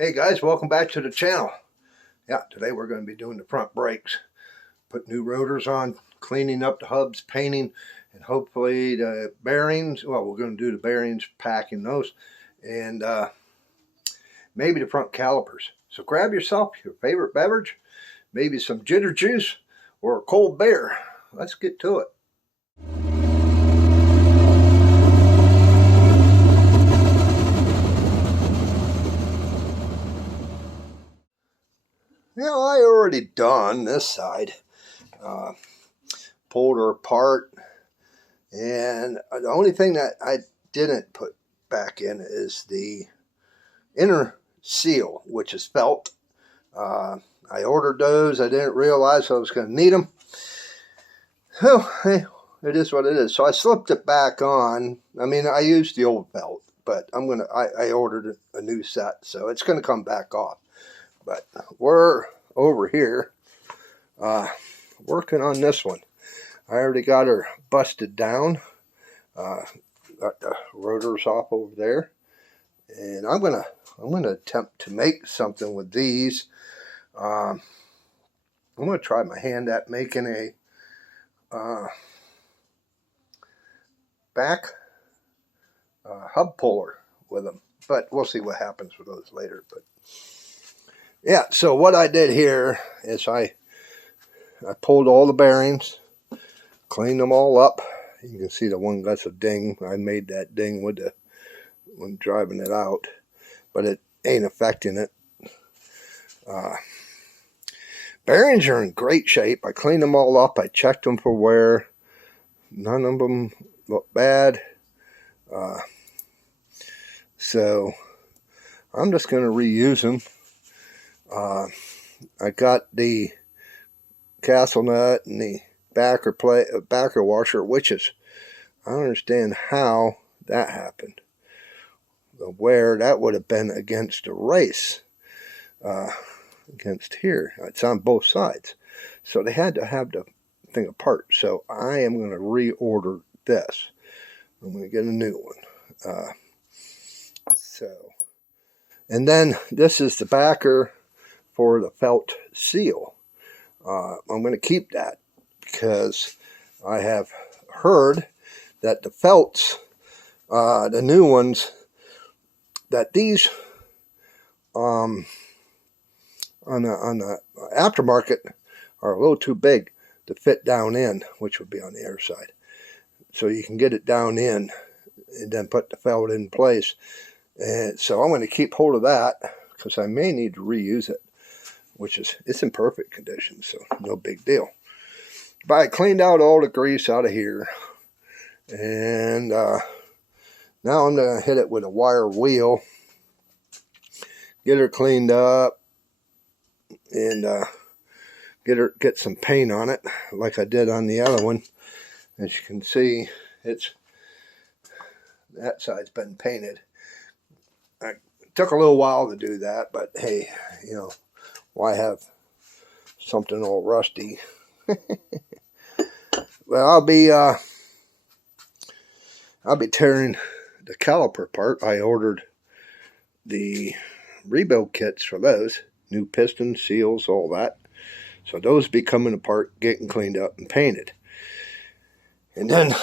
Hey guys, welcome back to the channel. Yeah, today we're going to be doing the front brakes. Put new rotors on, cleaning up the hubs, painting, and hopefully the bearings. Well, we're going to do the bearings, packing those, and maybe the front calipers. So grab yourself your favorite beverage, maybe some ginger juice or a cold beer. Let's get to it. You know, I already done this side. Pulled her apart, and the only thing that I didn't put back in is the inner seal, which is felt. I ordered those. I didn't realize I was going to need them. So, hey, it is what it is. So I slipped it back on. I mean, I used the old felt, but I ordered a new set, so it's going to come back off. But we're over here working on this one. I already got her busted down. Got the rotors off over there, and I'm gonna attempt to make something with these. I'm gonna try my hand at making a back hub puller with them, but we'll see what happens with those later. But yeah, so what I did here is I pulled all the bearings, cleaned them all up. You can see the one got a ding. I made that ding when driving it out, but it ain't affecting it. Bearings are in great shape. I cleaned them all up. I checked them for wear. None of them look bad. So I'm just going to reuse them. I got the castle nut and the backer washer, which is, I don't understand how that happened. The wear, that would have been against the race, against here. It's on both sides. So they had to have the thing apart. So I am going to reorder this. I'm going to get a new one. And then this is the backer for the felt seal. I'm going to keep that because I have heard that the felts, the new ones, that these on the aftermarket are a little too big to fit down in, which would be on the air side. So you can get it down in and then put the felt in place. And so I'm going to keep hold of that because I may need to reuse it, which is, it's in perfect condition, so no big deal. But I cleaned out all the grease out of here, and now I'm going to hit it with a wire wheel, get her cleaned up, and get some paint on it like I did on the other one. As you can see, that side's been painted. It took a little while to do that, but hey, you know, why have something all rusty? Well, I'll be tearing the caliper apart. I ordered the rebuild kits for those, new pistons, seals, all that. So those be coming apart, getting cleaned up and painted. And then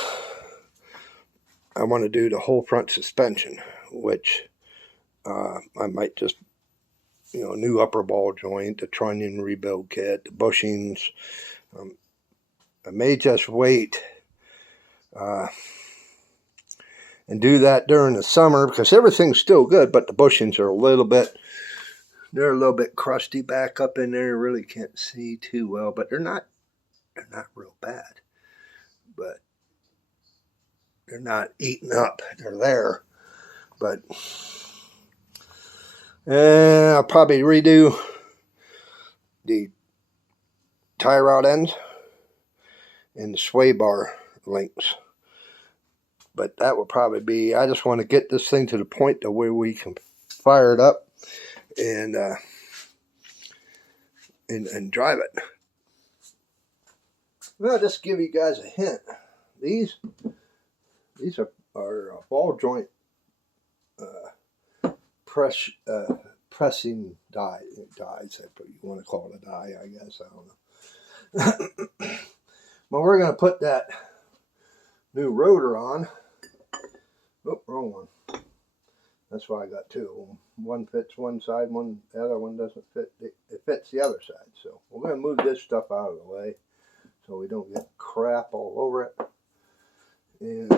I want to do the whole front suspension, which I might just, you know, new upper ball joint, the trunnion rebuild kit, the bushings. I may just wait and do that during the summer because everything's still good, but the bushings are a little bit crusty back up in there. Really can't see too well, but they're not real bad. But they're not eaten up. They're there. But I'll probably redo the tie rod ends and the sway bar links. But that will probably be, I just want to get this thing to the point to where we can fire it up and drive it. Well, I'll just give you guys a hint. These are ball joint pressing dies. You want to call it a die, I guess. I don't know. Well, we're going to put that new rotor on. Oh, wrong one. That's why I got two of them. One fits one side, the other one doesn't fit. It fits the other side. So we're going to move this stuff out of the way so we don't get crap all over it. And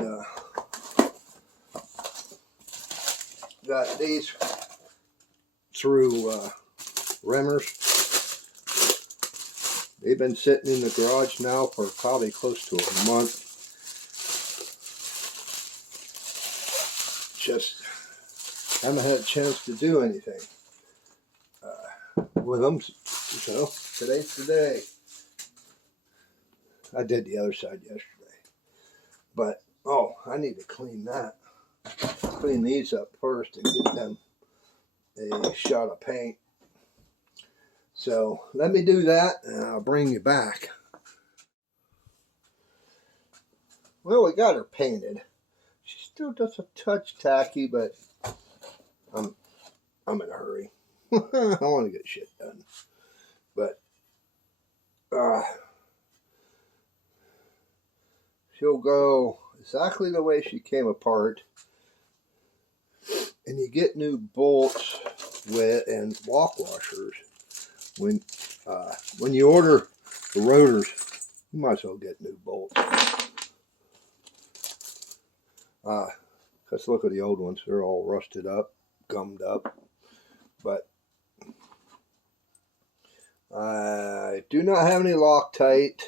got these through Rimmers. They've been sitting in the garage now for probably close to a month. Just haven't had a chance to do anything with them. So today's the day. I did the other side yesterday. But, oh, I need to clean that. Clean these up first and get them a shot of paint. So let me do that and I'll bring you back. Well, we got her painted. She still does a touch tacky, but I'm in a hurry. I want to get shit done. But she'll go exactly the way she came apart. And you get new bolts with and walk washers when you order the rotors. You might as well get new bolts. Because look at the old ones. They're all rusted up, gummed up. But I do not have any Loctite.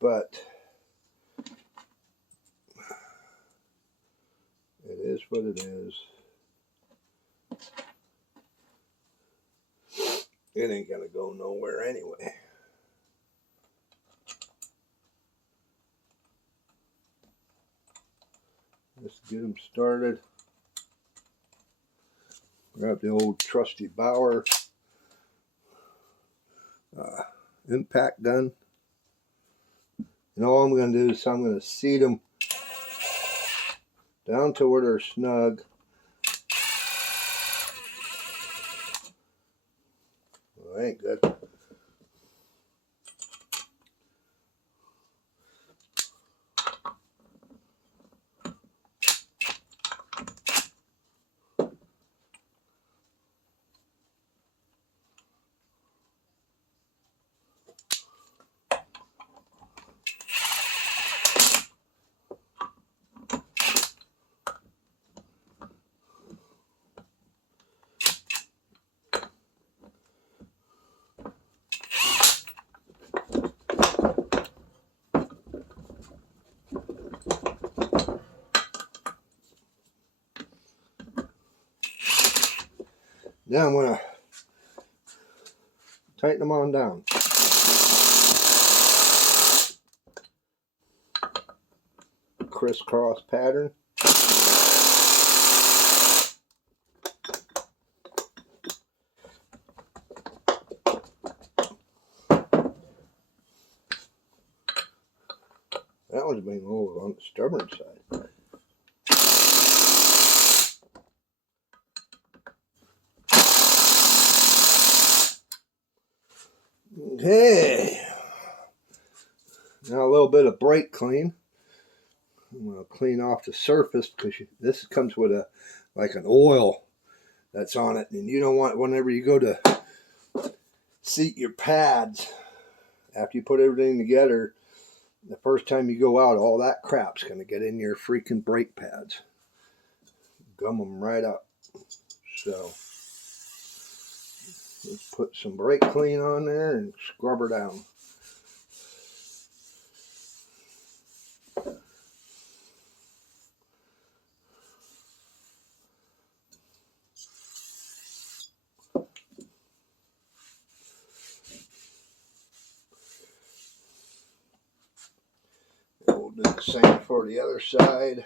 But it is what it is. It ain't gonna go nowhere anyway. Let's get them started. Grab the old trusty Bauer impact gun. And all I'm going to do is I'm going to seat them down to where they're snug. Well, ain't good. Now I'm going to tighten them on down. Crisscross pattern. That one's being a little on the stubborn side. Okay. Now a little bit of brake clean. I'm going to clean off the surface because this comes with like an oil that's on it, and you don't want, whenever you go to seat your pads after you put everything together, the first time you go out, all that crap's going to get in your freaking brake pads. Gum them right up. So let's put some brake clean on there and scrub her down. We'll do the same for the other side.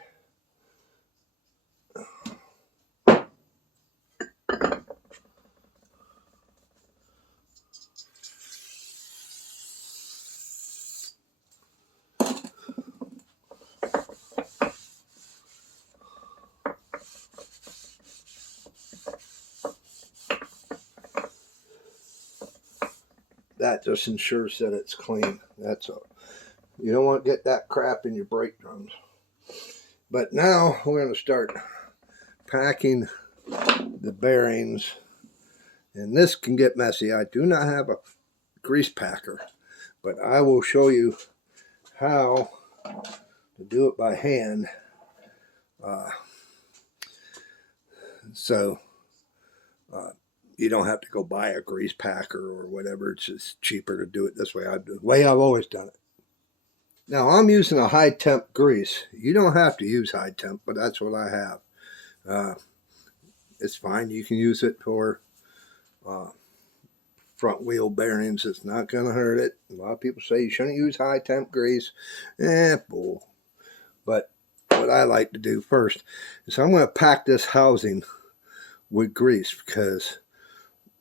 that just ensures that it's clean. That's all. You don't want to get that crap in your brake drums. But now we're going to start packing the bearings. And this can get messy. I do not have a grease packer, but I will show you how to do it by hand. So you don't have to go buy a grease packer or whatever. It's just cheaper to do it this way. The way I've always done it. Now I'm using a high temp grease. You don't have to use high temp, but that's what I have. It's fine. You can use it for front wheel bearings. It's not going to hurt it. A lot of people say you shouldn't use high temp grease. Bull. But what I like to do first is I'm going to pack this housing with grease because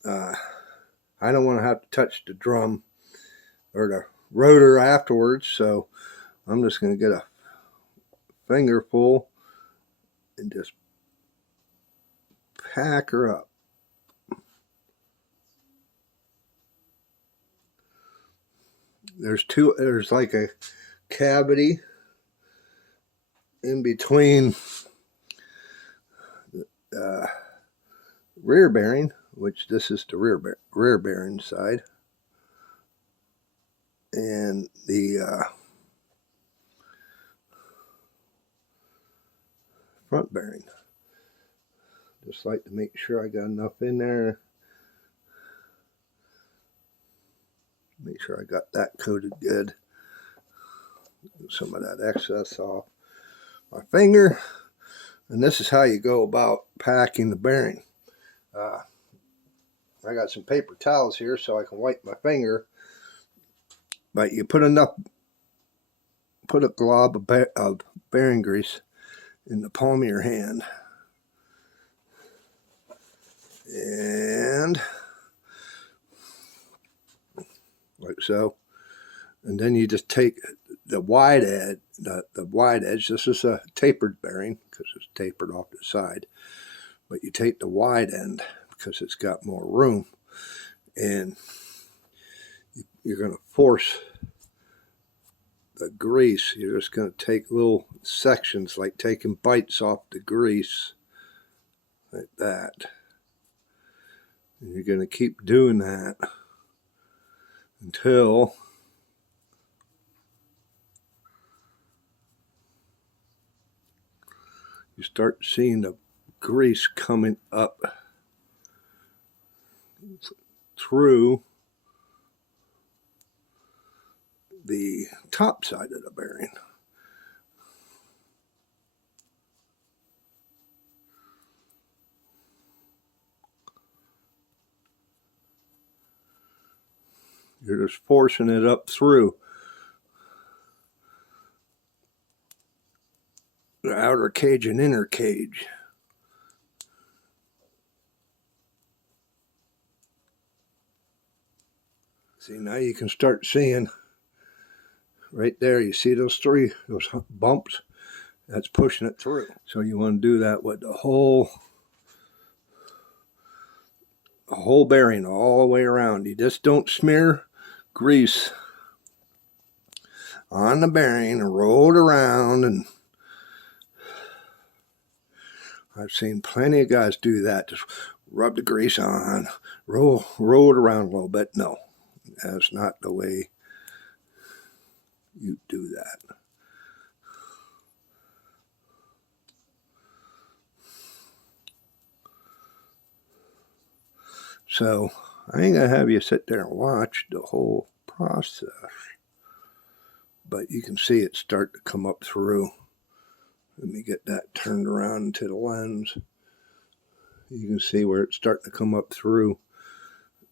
I don't want to have to touch the drum or the rotor afterwards. So I'm just going to get a finger full and just pack her up. There's like a cavity in between the rear bearing, which this is the rear bearing side, and the front bearing. Just like to make sure I got enough in there. Make sure I got that coated good. Get some of that excess off my finger. And this is how you go about packing the bearing. I got some paper towels here so I can wipe my finger. But you put a glob of bearing grease in the palm of your hand. And like so. And then you just take the wide edge, the wide edge. This is a tapered bearing because it's tapered off the side. But you take the wide end because it's got more room. And you're going to force the grease. You're just going to take little sections, like taking bites off the grease, like that. And you're going to keep doing that until you start seeing the grease coming up through the top side of the bearing. You're just forcing it up through the outer cage and inner cage. See, now you can start seeing right there, you see those bumps? That's pushing it through. So you want to do that with the whole bearing all the way around. You just don't smear grease on the bearing and roll it around. And I've seen plenty of guys do that. Just rub the grease on, roll it around a little bit. No, that's not the way you do that. So I ain't gonna have you sit there and watch the whole process, but you can see it start to come up through. Let me get that turned around into the lens. You can see where it's starting to come up through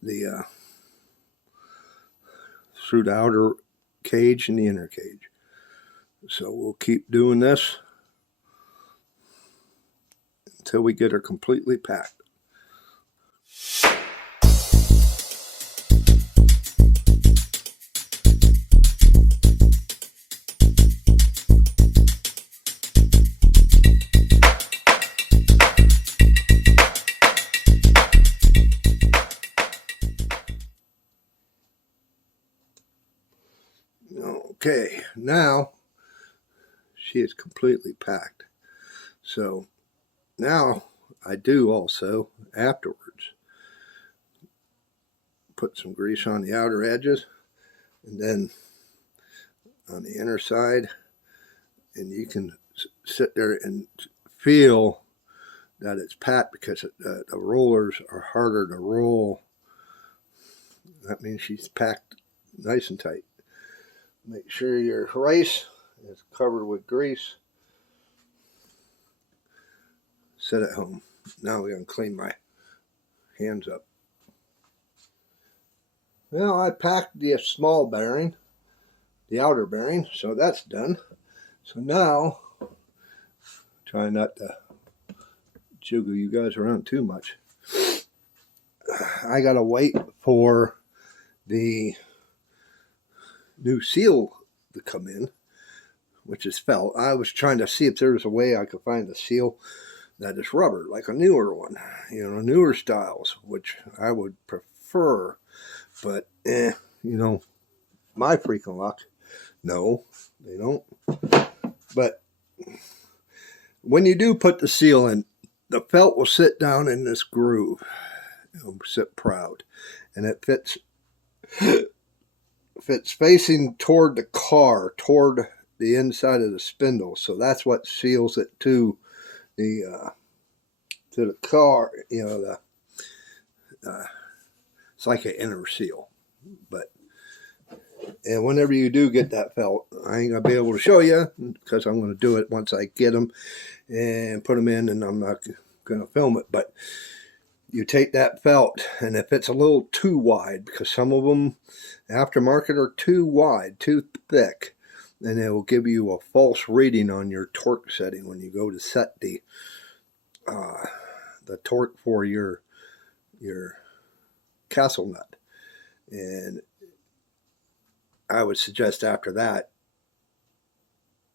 the outer cage and the inner cage. So we'll keep doing this until we get her completely packed. Okay, now she is completely packed. So now I do also afterwards put some grease on the outer edges and then on the inner side, and you can sit there and feel that it's packed because the rollers are harder to roll. That means she's packed nice and tight. Make sure your rice is covered with grease. Sit at home. Now we're going to clean my hands up. Well, I packed the small bearing, the outer bearing, so that's done. So now, try not to jiggle you guys around too much. I got to wait for the new seal to come in, which is felt. I was trying to see if there was a way I could find a seal that is rubber, like a newer one, newer styles, which I would prefer. But, my freaking luck, no, they don't. But when you do put the seal in, the felt will sit down in this groove. It'll sit proud. And it fits facing toward the car, toward the inside of the spindle. So that's what seals it to the car. It's like an inner seal. And whenever you do get that felt, I ain't going to be able to show you because I'm going to do it once I get them and put them in, and I'm not going to film it. But you take that felt, and if it's a little too wide, because some of them aftermarket are too wide, too thick, then it will give you a false reading on your torque setting when you go to set the torque for your castle nut. And I would suggest after that,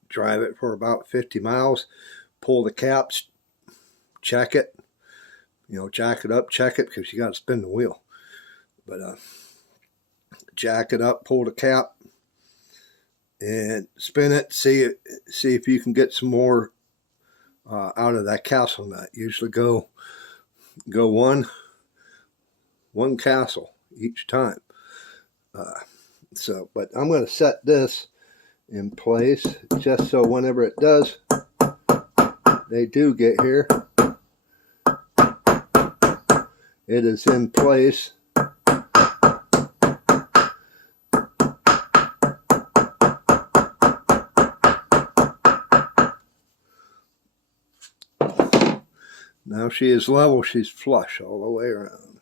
drive it for about 50 miles, pull the caps, check it, jack it up, check it, because you got to spin the wheel. But jack it up, pull the cap, and spin it. See if you can get some more out of that castle nut. Usually go one castle each time. But I'm going to set this in place just so whenever it does, they do get here, it is in place. Now she is level, she's flush all the way around.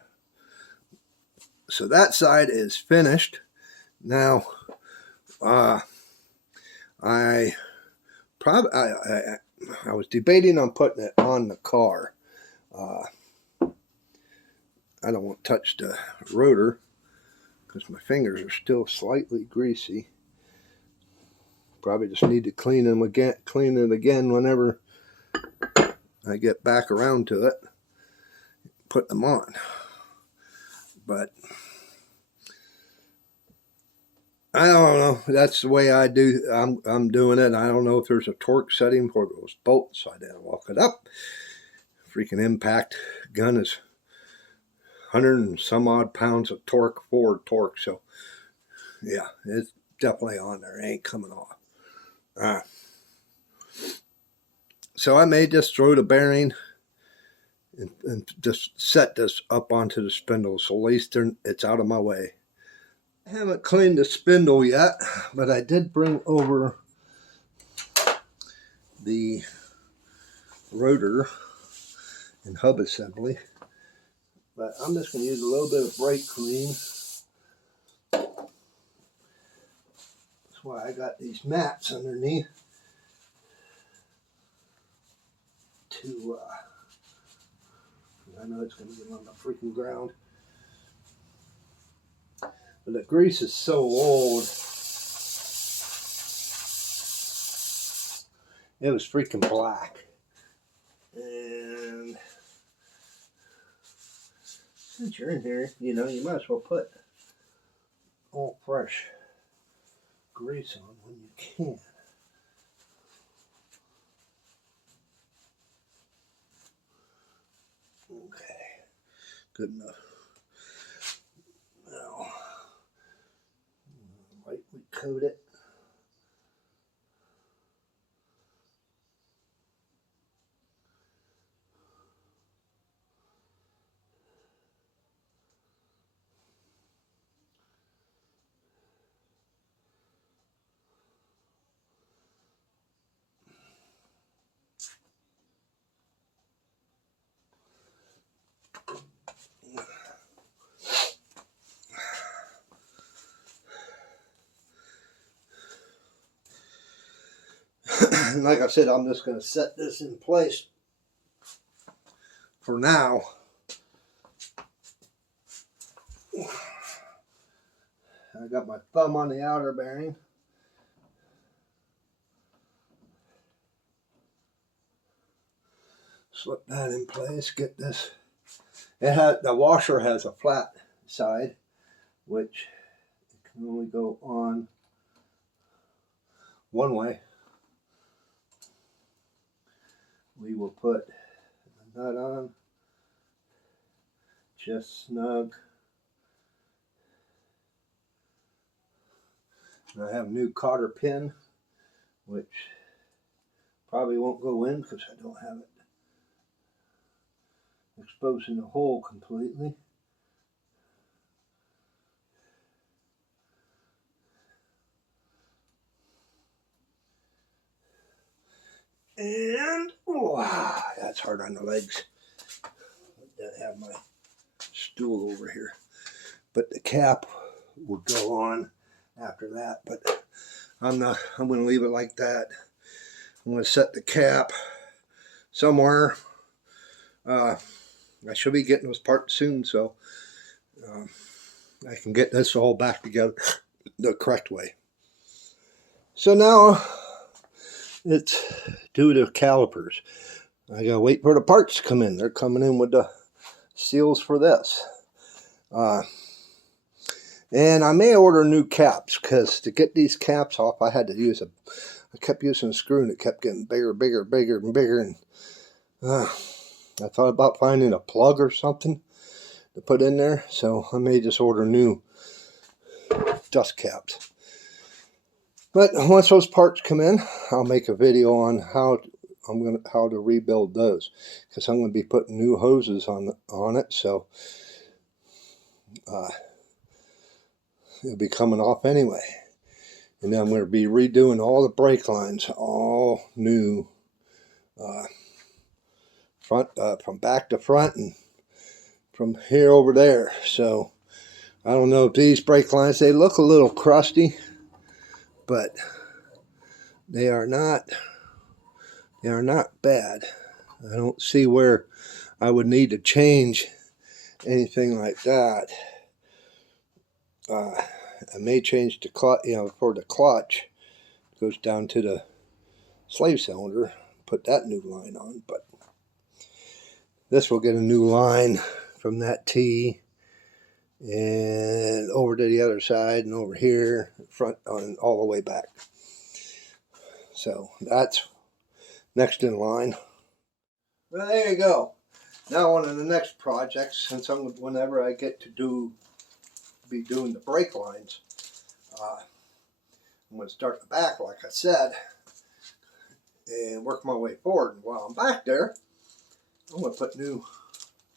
So that side is finished. Now, I was debating on putting it on the car. I don't want to touch the rotor because my fingers are still slightly greasy. Probably just need to clean it again whenever I get back around to it. Put them on. But I don't know. That's the way I do. I'm doing it. I don't know if there's a torque setting for those bolts. So I didn't walk it up. Freaking impact gun is 100 and some odd pounds of torque, forward torque. So yeah, it's definitely on there. It ain't coming off. So I may just throw the bearing and just set this up onto the spindle, so at least it's out of my way. I haven't cleaned the spindle yet, but I did bring over the rotor and hub assembly. But I'm just going to use a little bit of brake clean. That's why I got these mats underneath to, I know it's going to get on the freaking ground. But the grease is so old. It was freaking black. And since you're in here, you might as well put all fresh grease on when you can. Okay, good enough. Now, lightly coat it. And like I said, I'm just going to set this in place for now. I got my thumb on the outer bearing. Slip that in place, get this. The washer has a flat side, which it can only go on one way. We will put the nut on, just snug. And I have a new cotter pin, which probably won't go in because I don't have it exposing the hole completely. And wow, that's hard on the legs. I have my stool over here, but the cap will go on after that. But I'm going to leave it like that. I'm going to set the cap somewhere. I should be getting those parts soon, so I can get this all back together the correct way. So now it's due to calipers. I gotta wait for the parts to come in. They're coming in with the seals for this. And I may order new caps, because to get these caps off, I had to use I kept using a screw and it kept getting bigger, bigger, bigger, and bigger. And I thought about finding a plug or something to put in there. So I may just order new dust caps. But once those parts come in, I'll make a video on how to rebuild those, because I'm going to be putting new hoses on it. So it'll be coming off anyway. And then I'm going to be redoing all the brake lines, all new, front from back to front and from here over there. So I don't know if these brake lines, they look a little crusty, but they are not bad. I don't see where I would need to change anything like that. I may change the clutch, for the clutch. It goes down to the slave cylinder, put that new line on, but this will get a new line from that T and over to the other side and over here, front on all the way back. So that's next in line. Well, there you go. Now on to the next project, since whenever I get to be doing the brake lines, I'm going to start the back, like I said, and work my way forward. And while I'm back there, I'm going to put new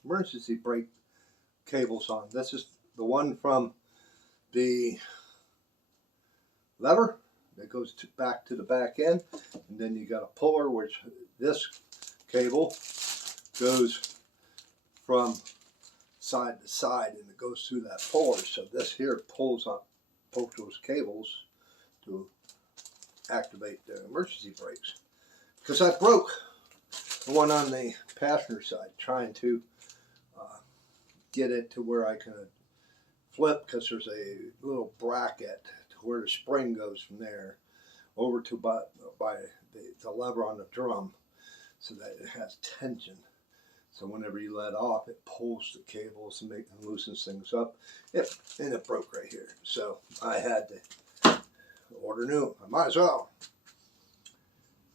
emergency brake cables on. This is the one from the lever that goes back to the back end, and then you got a puller, which this cable goes from side to side, and it goes through that puller. So this here pulls up both those cables to activate the emergency brakes. Because I broke the one on the passenger side trying to get it to where I could flip, because there's a little bracket to where the spring goes from there over to by the lever on the drum, so that it has tension. So whenever you let off, it pulls the cables and loosens things up. And it broke right here. So I had to order new. I might as well.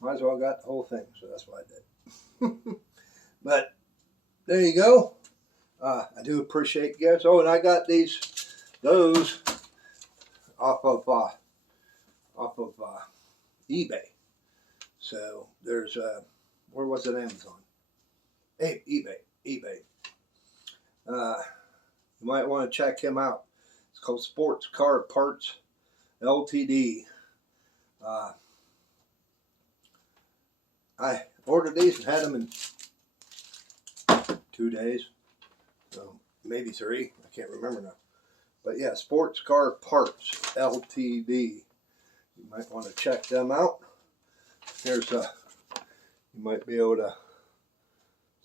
Might as well got the whole thing, so that's what I did. But there you go. I do appreciate you guys. Oh, and I got those off of eBay. So there's where was it? Amazon. Hey, eBay. You might want to check him out. It's called Sports Car Parts Ltd. I ordered these and had them in 2 days, so maybe 3. I can't remember now. But yeah, Sports Car Parts Ltd. You might want to check them out. Here's you might be able to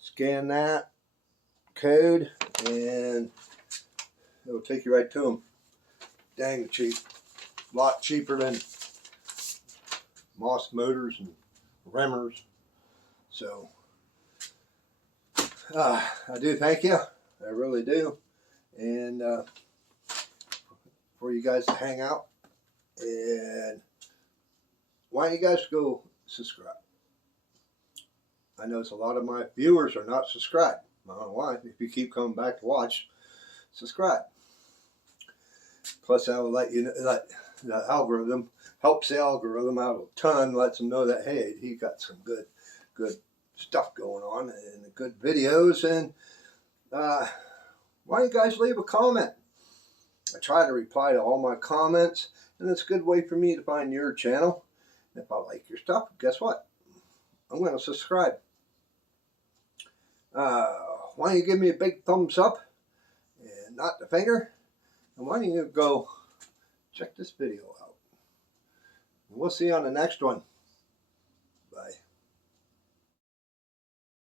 scan that code and it'll take you right to them. Dang cheap. A lot cheaper than Moss Motors and Remmers. So I do thank you. I really do. And for you guys to hang out. And why don't you guys go subscribe? I notice a lot of my viewers are not subscribed. I don't know why. If you keep coming back to watch, subscribe. Plus, I will let you know that the algorithm helps the algorithm out a ton. Lets them know that hey, he got some good stuff going on and good videos. And why don't you guys leave a comment? I try to reply to all my comments, and it's a good way for me to find your channel. And if I like your stuff, guess what? I'm going to subscribe. Why don't you give me a big thumbs up and not the finger? And why don't you go check this video out? We'll see you on the next one.